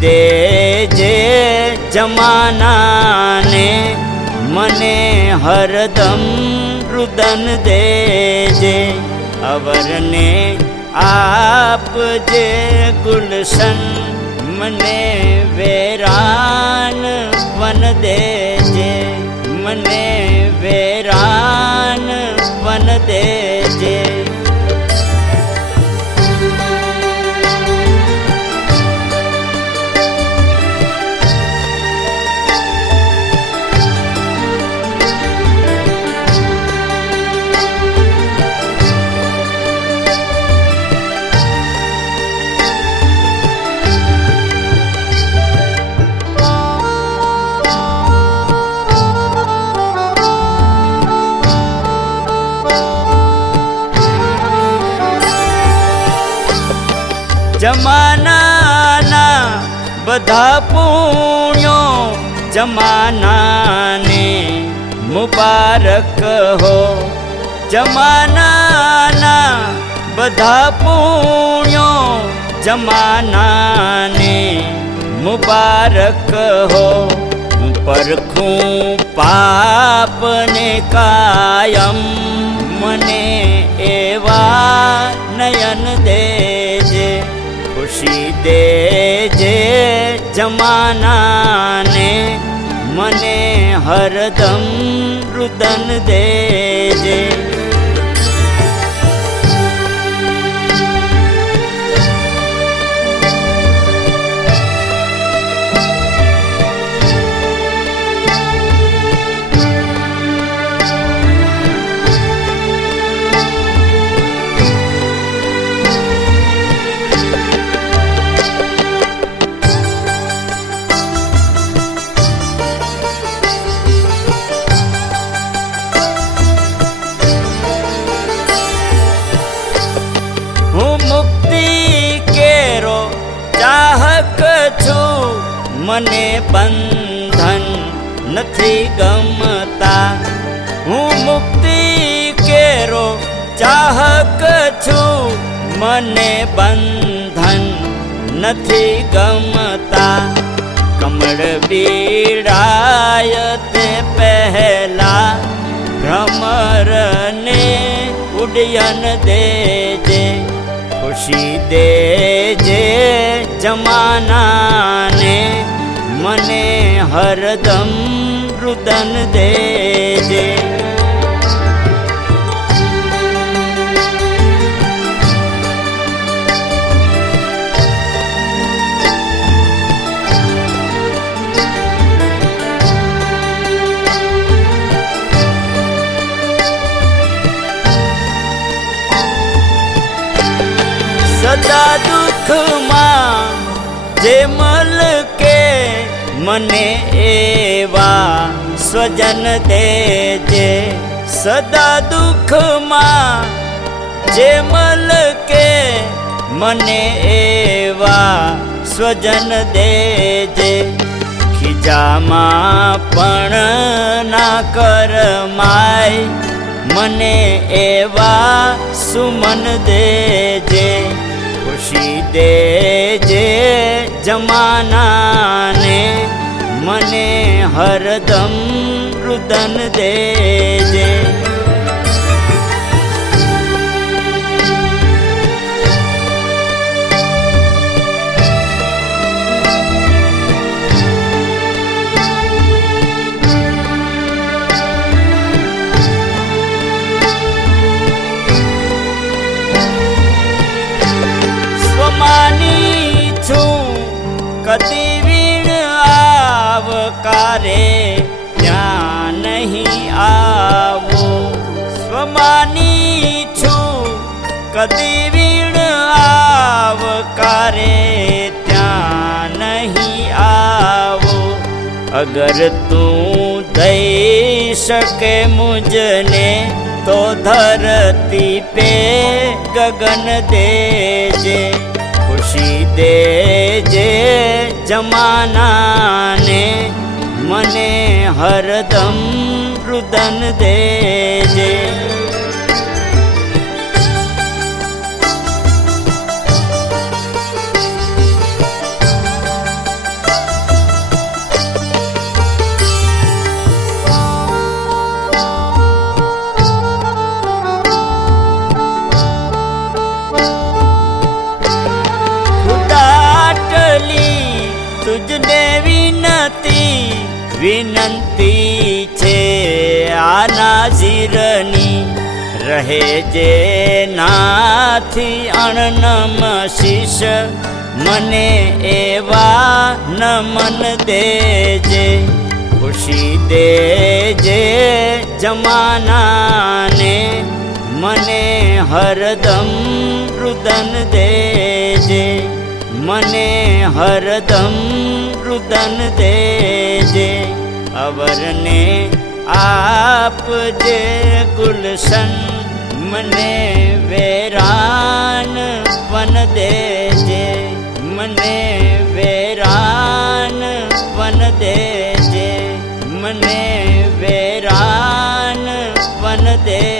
દેજે જમાનાને, મને હરદમ રુદન દેજે. અવરને આપજે ગુલશન, મને વેરાન વન દેજે, મને વેરાન વન દેજે. જમાનાના બધા પુણ્યો જમાનાને મુબારક હો. જમાનાના બધા પુણ્યો જમાનાને મુબારક હો. પરખું પાપને કાયમ, મને એવા નયન દેજે. ખુશી દેજે જમાનાને, મને હરદમ રુદન દેજે. મને બંધન નથી ગમતા. હું મુક્તિ કેરો ચાહક છું, મને બંધન નથી ગમતા. કમળ બીડાય તે પહેલા, ભ્રમરને ઉડ્ડયન દેજે. ખુશી દેજે જમાનાને, મને હરદમ રુદન દેજે. સદા દુઃખમાં જે મલકે, મને એવા સ્વજન દેજે. સદા દુઃખમાં જે મલકે, મને એવા સ્વજન દેજે. ખીજામાં પણ ના કરમાય, મને એવા સુમન દેજે. ખુશી દેજે જમાનાને, મને હરદમ રુદન દેજે. સ્વમાની છું કદી વીણ આવકારે, ત્યાં નહીં આવો. સ્વમાની છું કદી વીણ આવકારે, ત્યાં નહીં આવો. અગર તું દઈ શકે મુજને, તો ધરતી પે ગગન દેજે. ખુશી દેજે જમાનાને, મને હરદમ રુદન દેજે. વિનંતી છે આ નાઝીરની, રહે જે નાથી અણનમ શીશ, મને એવા નમન દેજે. ખુશી દેજે જમાનાને, મને હરદમ રુદન દેજે, મને હરદમ રુદન દેજે. અવરને આપજે ગુલશન, મને વેરાન વન દેજે, મને વેરાન વન દેજે, મને વેરાન વન દેજે.